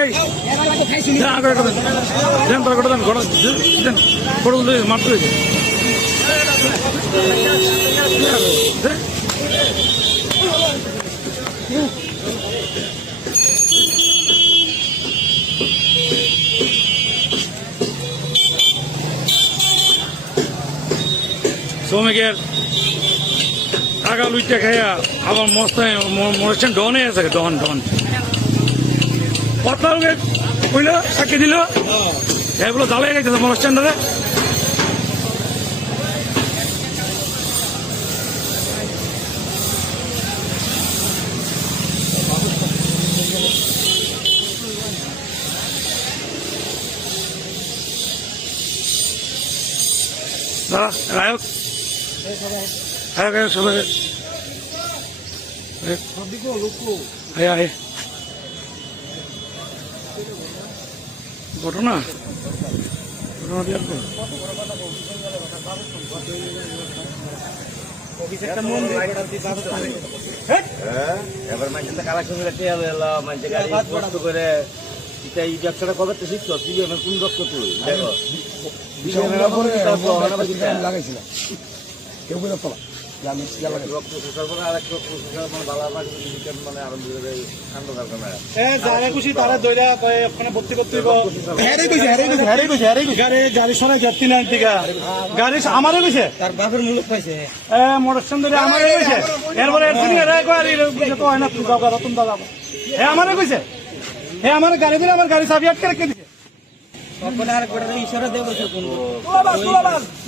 এই দেন আগে করে দেন দেন পরে করে দেন ঘোড়া দেন ফটো তুলে মারতে হয়েছে। শ্রমিকের টাকা লুইটা খাইয়া আবার মস্ত মনে ডনে আছে, ডন ডন। লোকে কইল সাক্ষী দিল। এগুলো জ্বালাই গেছে মনে স্ট্যান্ডারে রায়ক। আয়ক সবাই আয় আয়। ঘটনা? ঘটনা পর হ্যাঁ, এবার মানুষের কালেকশন করে টেয়া এলো মানুষের গাড়ি কষ্ট করে এটা এই ব্যবসাটা কবে তো শিখছো? তুই আমার কোন রক্ত তুই দেখো। লাগাইছিলাম। কেউ বুঝে সিয়া লাগাই রক্ত শোষার পরে আর এক রক্ত শোষার মানে বালা বাড়ি মানে আরম্ভ করে কাণ্ড কারখানা যারা খুশি তারা দইরা কয় ওখানে ভর্তি করতে হইব। হ্যারে কইছে হ্যারে কইছে হ্যারে কইছে হ্যারে কইছে গাড়ি গাড়ি সরাই যাচ্ছি না টিকা গাড়ি আমারও কইছে তার বাপের মূল্য পাইছে। এ মোটর স্ট্যান্ড ধরে আমারও কইছে এরপরে এরপরে এরা কয় আর এরা কইছে না তুই যাও রতন দাও যাব হে আমারও কইছে হে আমার গাড়ি দিলে আমার গাড়ি চাবি আটকে রেখে দিছে। সরকার আর ইশারা দেব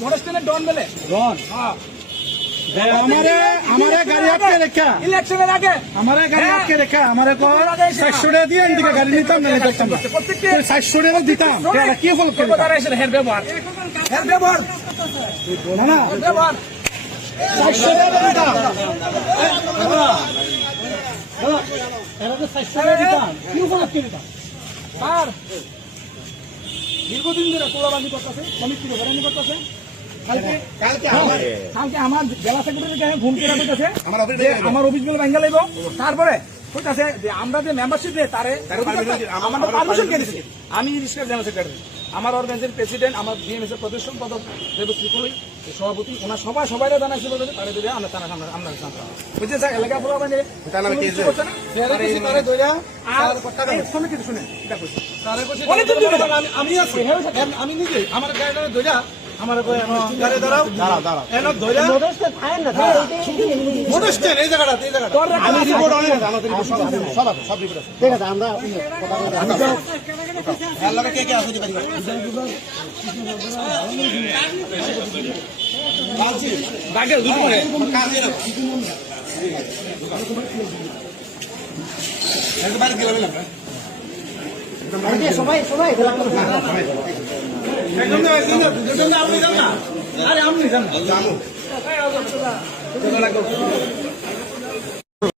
মোটর স্ট্যান্ডে ডন বেলে। ডন? হ্যাঁ। আমারে আমারে গাড়ি আটকে রেখা। ইলেকশনের আগে। আমারে গাড়ি আটকে রেখা। আমারে কো 400 টাকা দিয়ে এদিকে গাড়ি নিতাম না। নিতাম না 400 টাকা দিতাম। এটা কি ফল করে হের ব্যবহার। হের ব্যবহার। না না। ব্যবহার। 400 টাকা দিতাম। এরা তো 400 টাকা দিতাম। কি ফল করে দিতাম? স্যার। দীর্ঘদিন ধরে তোলাবাজি করতেছে বেড়ানি করতেছে। কালকে কালকে আমার জেলা সেক্রেটারিকে আমি করে কইতাছে আমার অফিসগুলো ভাঙ্গা তারপরে কইতাছে যে আমরা যে মেম্বারশিপ দেয় তারে আমার পারমিশন কে দিছে? আমি রিস্কের জেনারেল সেক্রেটারি আমার অর্গানাইজের প্রেসিডেন্ট আমার বিএমএস এর প্রতিষ্ঠান পদক দেবশ্রী কলই সভাপতি ওনার সবাই সবাই জানাইছিল যে তারে দিলে আমরা তারা আমরা আমরা জানতাম বুঝছে স্যার? এলাকা পুরো মানে তারে দইরা আর এই শুনে কিছু শুনে এটা তারে কইছে আমি আমি আছি। আমি নিজে আমার গাড়িটা দইরা আমার কই গাড়ি দাঁড়াও। দাঁড়াও দাঁড়াও। এনো দইরা মোটর স্ট্যান্ড এই জায়গাটা এই জায়গাটা আমি রিপোর্ট অনেক আছে আমাদের রিপোর্ট সব আছে সব আছে সব রিপোর্ট আছে। ঠিক আছে আমরা কথা বলে কে কে আছে দিবারি বাগে দুটো করে কাজে না একবার গেলাম না। সবাই সবাই আপনি যান না। আরে আপনি যান জানো জানো